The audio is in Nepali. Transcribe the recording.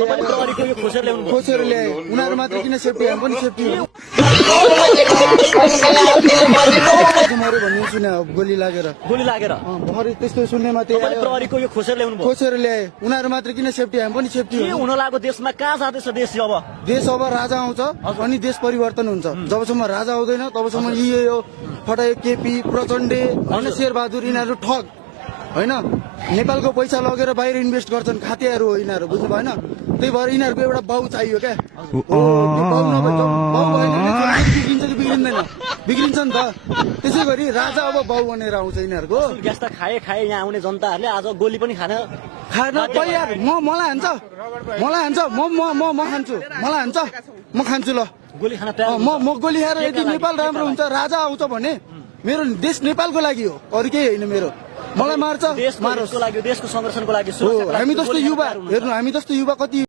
मात्रै खोसेर ल्याए उनीहरू मात्र किन सेफ्टी हामी पनि सेफ्टी मऱ्यो भन्ने सुने गोली लागेर भर्खरै त्यस्तो सुन्ने मात्रै खोसेर ल्याए उनीहरू मात्र किन सेफ्टी हामी पनि सेफ्टी हुन लाग्यो देशमा कहाँ जाँदैछ देश अब राजा आउँछ अनि देश परिवर्तन हुन्छ जबसम्म राजा आउँदैन तबसम्म यो फटाए केपी प्रचण्डे होइन शेरबहादुर यिनीहरू ठग होइन नेपालको पैसा लगेर बाहिर इन्भेस्ट गर्छन् खातेहरू हो यिनीहरू बुझ्नु भएन त्यही भएर यिनीहरूको एउटा बाउ चाहियो क्या बाउ नभए बाउ भएन बिग्रिन्छ कि बिग्रिँदैन बिग्रिन्छ नि त त्यसै गरी राजा अब बाउ बनेर आउँछ यिनीहरूको ग्यास त खाए यहाँ आउने जनताहरूले आज गोली पनि खान यार मलाई हान्छ म खान्छु मलाई हान्छ म खान्छु ल गोली खान म गोली खाएर यदि नेपाल राम्रो हुन्छ राजा आउँछ भने मेरो देश नेपालको लागि हो अरू केही होइन मेरो मलाई मार्छ देशको लागि देशको संरक्षणको लागि हामी जस्तो युवा हेर्नु हामी जस्तो युवा कति